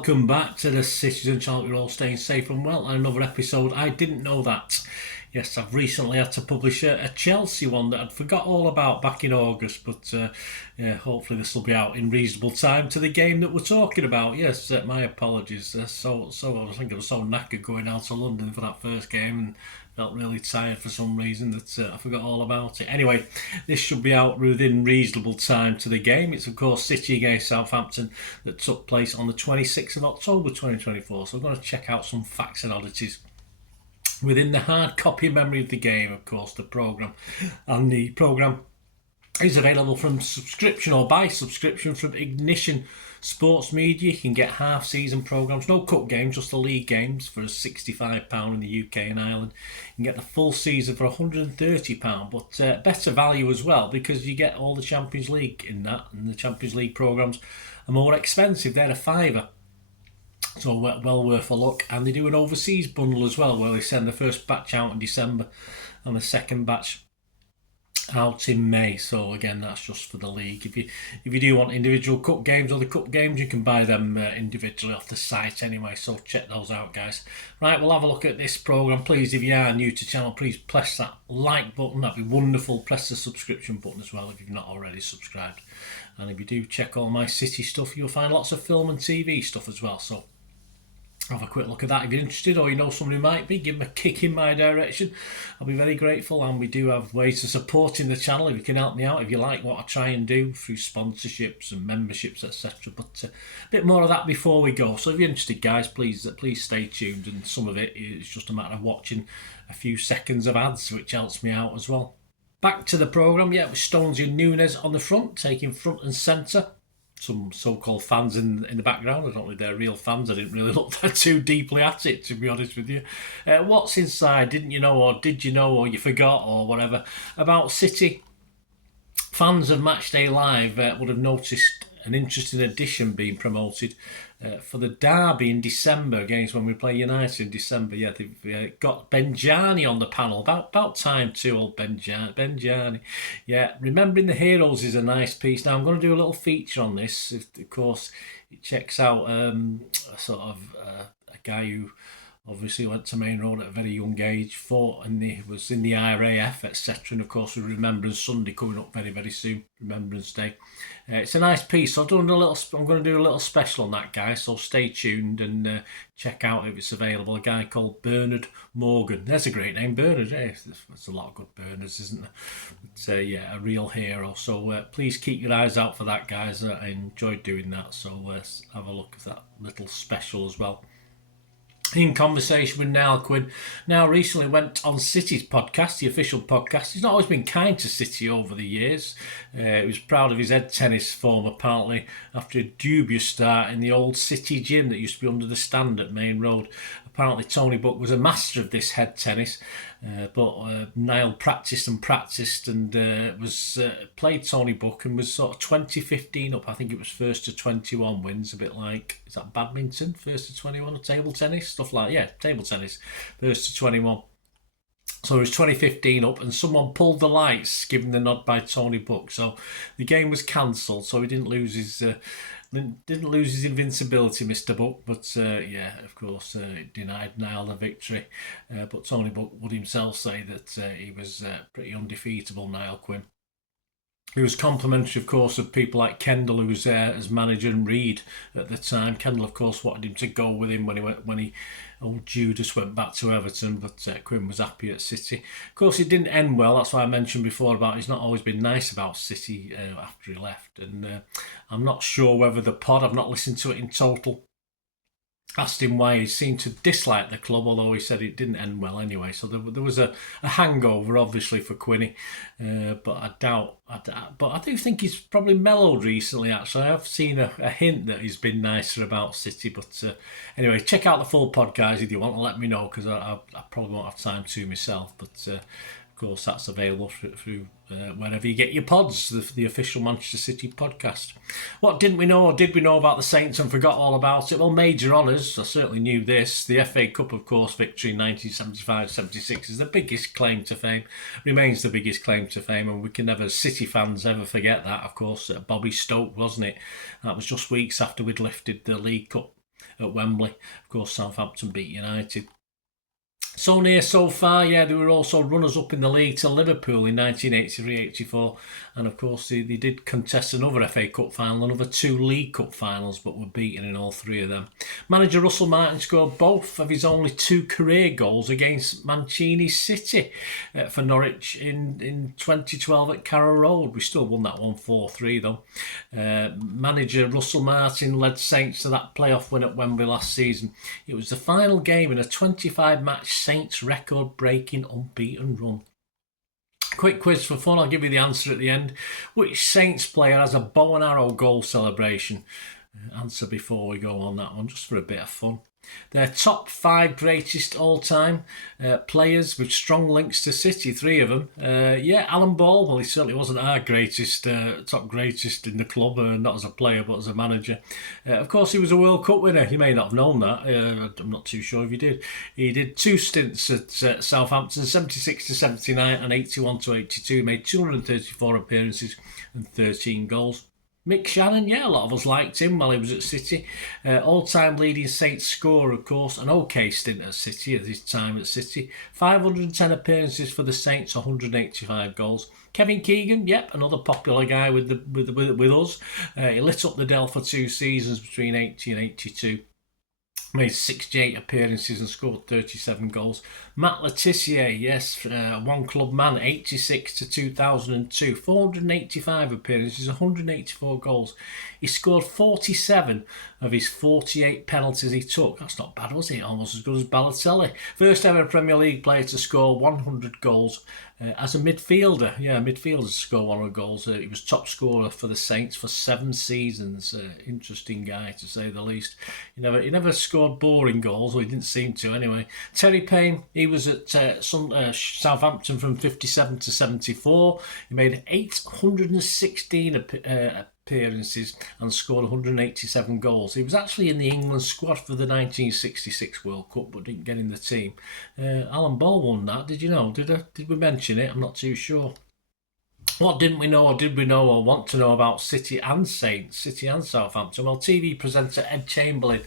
welcome back to the Citizen Channel. You're all staying safe and well. And another episode. I didn't know that. Yes, I've recently had to publish a Chelsea one that I'd forgot all about back in August, but hopefully this will be out in reasonable time to the game that we're talking about. Yes, my apologies. So I think I was so knackered going out to London for that first game and felt really tired for some reason that I forgot all about it. Anyway, this should be out within reasonable time to the game. It's of course City against Southampton that took place on the 26th of October 2024. So I'm going to check out some facts and oddities within the hard copy memory of the game, of course, the programme. And the programme is available from subscription or by subscription from Ignition Sports Media. You can get half-season programmes, no cup games, just the league games for £65 in the UK and Ireland. You can get the full season for £130, but better value as well because you get all the Champions League in that, and the Champions League programmes are more expensive. They're a £5. So well worth a look. And they do an overseas bundle as well, where they send the first batch out in December and the second batch out in May. So again, that's just for the league. If you do want individual cup games or the cup games, you can buy them individually off the site anyway. So check those out, guys. Right, we'll have a look at this programme. Please, if you are new to the channel, please press that like button. That'd be wonderful. Press the subscription button as well if you've not already subscribed. And if you do check all my City stuff, you'll find lots of film and TV stuff as well. So have a quick look at that if you're interested, or you know somebody who might be. Give them a kick in my direction. I'll be very grateful. And we do have ways of supporting the channel if you can help me out, if you like what I try and do, through sponsorships and memberships, etc. But a bit more of that before we go. So if you're interested, guys, please stay tuned. And some of it is just a matter of watching a few seconds of ads, which helps me out as well. Back to the programme, with Stonesy and Nunes on the front, taking front and centre. Some so-called fans in the background. I don't know if they're real fans. I didn't really look that too deeply at it, to be honest with you. What's inside? Didn't you know, or did you know, or you forgot, or whatever, about City? Fans of Matchday Live would have noticed an interesting addition being promoted for the derby in December against when we play United in December. They've got Benjani on the panel. About time too, old Benjani. Remembering the Heroes is a nice piece. Now I'm going to do a little feature on this. Of course, it checks out a guy who obviously went to Main Road at a very young age, fought and was in the RAF, etc. And of course, with Remembrance Sunday coming up very, very soon, Remembrance Day. It's a nice piece. So I'm going to do a little special on that guy. So stay tuned and check out if it's available. A guy called Bernard Morgan. There's a great name, Bernard. There's a lot of good Bernards, isn't there? But, a real hero. So please keep your eyes out for that, guys. I enjoyed doing that. So have a look at that little special as well. In conversation with Niall Quinn. Now recently went on City's podcast, the official podcast. He's not always been kind to City over the years. He was proud of his head tennis form, apparently, after a dubious start in the old City gym that used to be under the stand at Main Road. Apparently Tony Buck was a master of this head tennis, but Niall practiced and played Tony Buck and was sort of 20-15 up. I think it was first to 21 wins, a bit like, is that badminton, first to 21, or table tennis, stuff like, table tennis, first to 21. So it was 2015 up, and someone pulled the lights, given the nod by Tony Buck. So the game was cancelled, so he didn't lose his invincibility, Mr. Buck. But of course, it denied Niall the victory. But Tony Buck would himself say that he was pretty undefeatable, Niall Quinn. He was complimentary, of course, of people like Kendall, who was there as manager, and Reid at the time. Kendall, of course, wanted him to go with him when old Judas went back to Everton, but Quinn was happy at City. Of course, it didn't end well. That's why I mentioned before about he's not always been nice about City after he left. And I'm not sure whether the pod, I've not listened to it in total, asked him why he seemed to dislike the club, although he said it didn't end well anyway. So there was a hangover, obviously, for Quinny. But I do think he's probably mellowed recently, actually. I've seen a hint that he's been nicer about City. But anyway, check out the full pod, guys, if you want to let me know, because I probably won't have time to myself. But of course, that's available through wherever you get your pods, the official Manchester City podcast. What didn't we know, or did we know about the Saints and forgot all about it? Well, major honours. I certainly knew this. The FA Cup, of course, victory in 1975-76 is the biggest claim to fame, remains the biggest claim to fame, and we can never, City fans, ever forget that, of course. Bobby Stoke, wasn't it? That was just weeks after we'd lifted the League Cup. at Wembley. Of course, Southampton beat United. So near, so far. Yeah, they were also runners-up in the league to Liverpool in 1983-84. And of course, they did contest another FA Cup final, another 2 League Cup finals, but were beaten in all 3 of them. Manager Russell Martin scored both of his only 2 career goals against Mancini City for Norwich in 2012 at Carrow Road. We still won that one 4-3 though. Manager Russell Martin led Saints to that playoff win at Wembley last season. It was the final game in a 25-match Saints record-breaking unbeaten run. Quick quiz for fun, I'll give you the answer at the end. Which Saints player has a bow and arrow goal celebration? Answer before we go on that one, just for a bit of fun. Their top 5 greatest all-time players with strong links to City, 3 of them. Alan Ball, well, he certainly wasn't our greatest, top greatest in the club, not as a player, but as a manager. Of course, he was a World Cup winner. You may not have known that. I'm not too sure if you did. He did 2 stints at Southampton, 76-79 and 81-82. Made 234 appearances and 13 goals. Mick Channon, yeah, a lot of us liked him while he was at City. All-time leading Saints scorer, of course, an okay stint at City at his time at City. 510 appearances for the Saints, 185 goals. Kevin Keegan, yep, another popular guy with us. He lit up the Dell for 2 seasons between 80 and 82. Made 68 appearances and scored 37 goals. Matt Le Tissier, yes, one club man, 86 to 2002, 485 appearances, 184 goals. He scored 47 of his 48 penalties he took. That's not bad, was it? Almost as good as Balotelli. First ever Premier League player to score 100 goals as a midfielder. Yeah, midfielders score 100 goals. He was top scorer for the Saints for 7 seasons. Interesting guy, to say the least. He never scored boring goals, or he didn't seem to anyway. Terry Payne, he was at Southampton from 57 to 74. He made 816 appearances and scored 187 goals. He was actually in the England squad for the 1966 World Cup, but didn't get in the team. Alan Ball won that. Did you know? Did we mention it? I'm not too sure. What didn't we know, or did we know, or want to know about City and Saints, City and Southampton? Well, TV presenter Ed Chamberlain,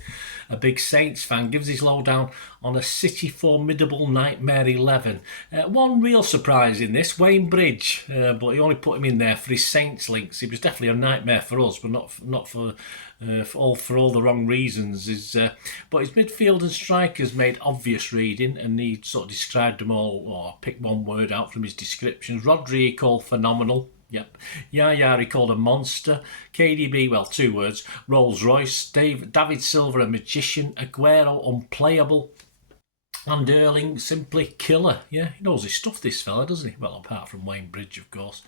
a big Saints fan, gives his lowdown on a City formidable nightmare 11. One real surprise in this, Wayne Bridge, but he only put him in there for his Saints links. He was definitely a nightmare for us, but not for all the wrong reasons. But his midfield and strikers made obvious reading, and he sort of described them all, or picked one word out from his descriptions. Rodri he called phenomenal. Yep. Yaya he called a monster. KDB, well, 2 words. Rolls Royce. David Silva a magician. Aguero unplayable. And Erling simply killer. Yeah, he knows his stuff, this fella, doesn't he? Well, apart from Wayne Bridge, of course.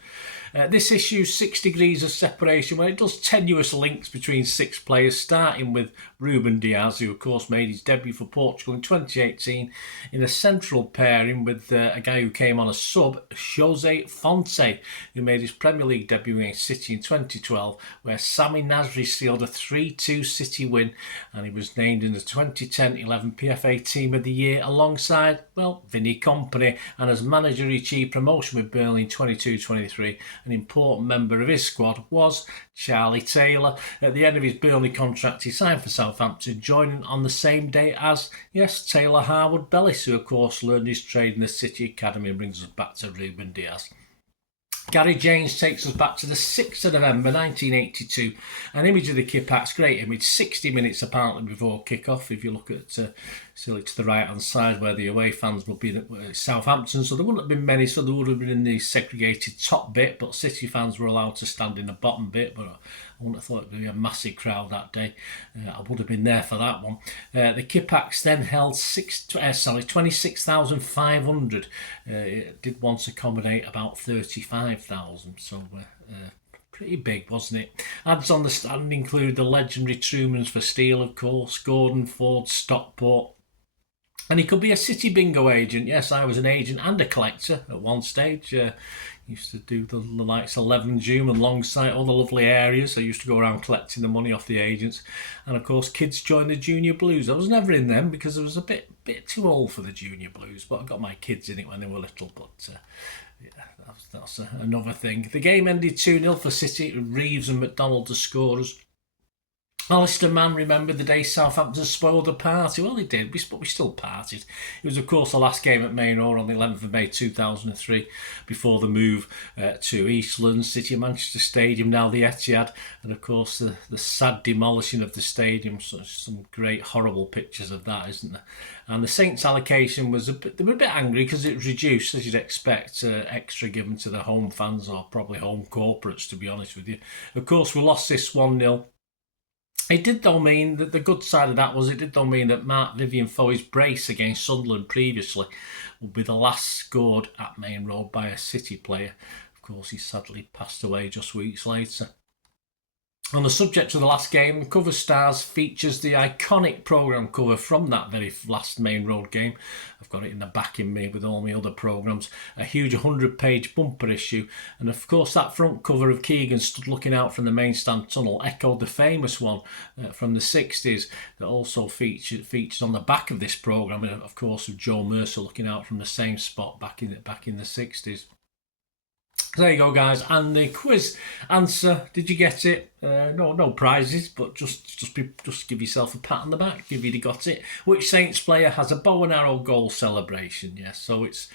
This issues 6 degrees of separation, where it does tenuous links between 6 players, starting with Ruben Diaz, who of course made his debut for Portugal in 2018 in a central pairing with a guy who came on a sub, Jose Fonte, who made his Premier League debut against City in 2012, where Sami Nasri sealed a 3-2 City win, and he was named in the 2010-11 PFA Team of the Year alongside, well, Vinny Kompany, and as manager he achieved promotion with Burnley in 22-23. An important member of his squad was Charlie Taylor. At the end of his Burnley contract, he signed for Southampton, joining on the same day as, yes, Taylor Harwood Bellis, who of course learned his trade in the City Academy, and brings us back to Ruben Diaz. Gary James takes us back to the 6th of November 1982. An image of the Kippax, great image, 60 minutes apparently before kick-off. If you look at still to the right-hand side where the away fans would be at Southampton, so there wouldn't have been many, so they would have been in the segregated top bit, but City fans were allowed to stand in the bottom bit, but I wouldn't have thought it would be a massive crowd that day. I would have been there for that one. The Kippax then held 26,500. It did once accommodate about 35,000, so pretty big, wasn't it? Ads on the stand include the legendary Trumans for Steel, of course, Gordon, Ford, Stockport. And he could be a City bingo agent. Yes, I was an agent and a collector at one stage. Used to do the likes of Leven Zoom and Longsight, all the lovely areas. I used to go around collecting the money off the agents. And of course, kids joined the Junior Blues. I was never in them because I was a bit too old for the Junior Blues, but I got my kids in it when they were little. But yeah, that's another thing. The game ended 2-0 for City, with Reeves and McDonald the scorers. Alistair Mann remembered the day Southampton spoiled the party. Well, they did, but we still partied. It was, of course, the last game at Main Road on the 11th of May 2003 before the move to East London, City of Manchester Stadium, now the Etihad, and, of course, the sad demolishing of the stadium. So some great, horrible pictures of that, isn't there? And the Saints' allocation was they were a bit angry because it was reduced, as you'd expect, extra given to the home fans or probably home corporates, to be honest with you. Of course, we lost this 1-0. It did though mean that the good side of that was it did though mean that Marc Vivian Foy's brace against Sunderland previously would be the last scored at Main Road by a City player. Of course, he sadly passed away just weeks later. On the subject of the last game, the cover stars features the iconic programme cover from that very last Main Road game. I've got it in the back in me with all my other programmes. A huge 100-page bumper issue. And of course that front cover of Keegan stood looking out from the main stand tunnel echoed the famous one from the 60s that also features on the back of this programme, of course, of Joe Mercer looking out from the same spot back in the 60s. There you go, guys, and the quiz answer. Did you get it? No prizes, but just give yourself a pat on the back if you got it. Which Saints player has a bow and arrow goal celebration? Yes, so it's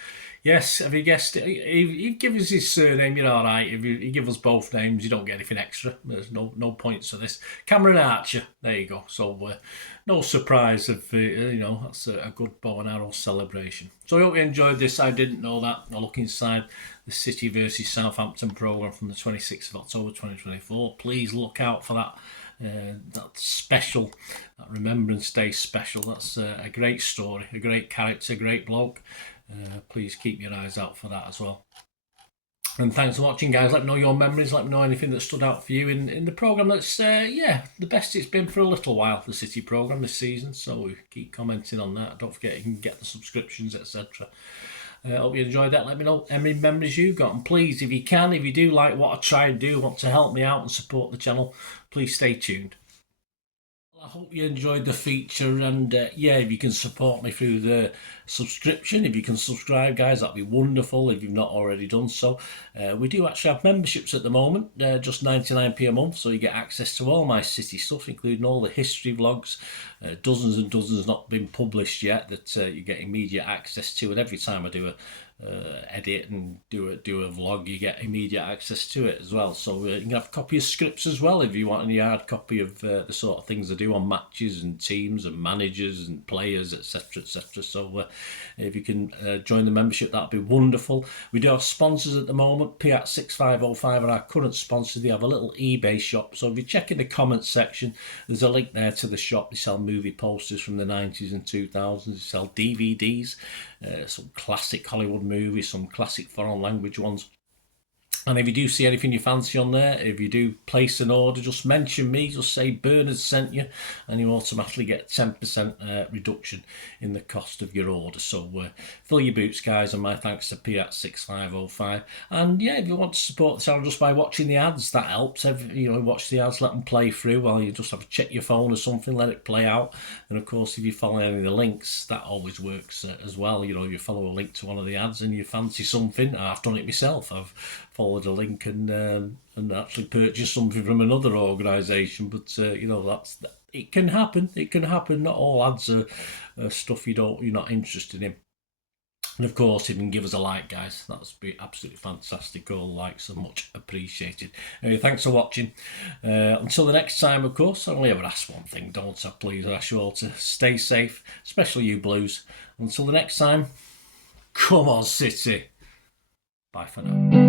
yes. Have you guessed it? He give us his surname, you're all right. If you give us both names, you don't get anything extra. There's no points for this. Cameron Archer. There you go. So no surprise if that's a good bow and arrow celebration. So I hope you enjoyed this. I didn't know that. I'll look inside the City versus Southampton programme from the 26th of October 2024. Please look out for that special, that Remembrance Day special. That's a great story, a great character, a great bloke. Please keep your eyes out for that as well. And thanks for watching, guys. Let me know your memories. Let me know anything that stood out for you in the programme that's, the best it's been for a little while, the City programme this season. So keep commenting on that. Don't forget you can get the subscriptions, etc. Hope you enjoyed that. Let me know how many memories you've got. And please, if you do like what I try and do, want to help me out and support the channel, please stay tuned. I hope you enjoyed the feature, and if you can support me through the subscription, if you can subscribe, guys, that'd be wonderful if you've not already done so. We do actually have memberships at the moment, just 99p a month, so you get access to all my City stuff, including all the history vlogs, dozens and dozens not been published yet that you get immediate access to, and every time I do a edit and do a vlog, you get immediate access to it as well. So you can have a copy of scripts as well if you want any hard copy of the sort of things I do on matches and teams and managers and players, etc. So if you can join the membership, that'd be wonderful. We do have sponsors at the moment. Piat6505 are our current sponsor. They have a little eBay shop, so if you check in the comments section, there's a link there to the shop. They sell movie posters from the 90s and 2000s. They sell DVDs, some classic Hollywood movies, some classic foreign language ones. And if you do see anything you fancy on there, if you do place an order, just mention me, just say Bernard sent you, and you automatically get 10% reduction in the cost of your order. So fill your boots, guys, and my thanks to Piat6505. And if you want to support the channel just by watching the ads, that helps. Watch the ads, let them play through while you just have to check your phone or something, let it play out. And of course, if you follow any of the links, that always works as well. If you follow a link to one of the ads and you fancy something, I've done it myself. I've followed a link and actually purchase something from another organisation, but it can happen. It can happen. Not all ads are stuff you're not interested in. And of course, if you can give us a like, guys, that would be absolutely fantastic. All likes are much appreciated. Anyway, thanks for watching. Until the next time, of course, I only ever ask one thing, don't I? Please, I ask you all to stay safe, especially you Blues. Until the next time, come on, City. Bye for now.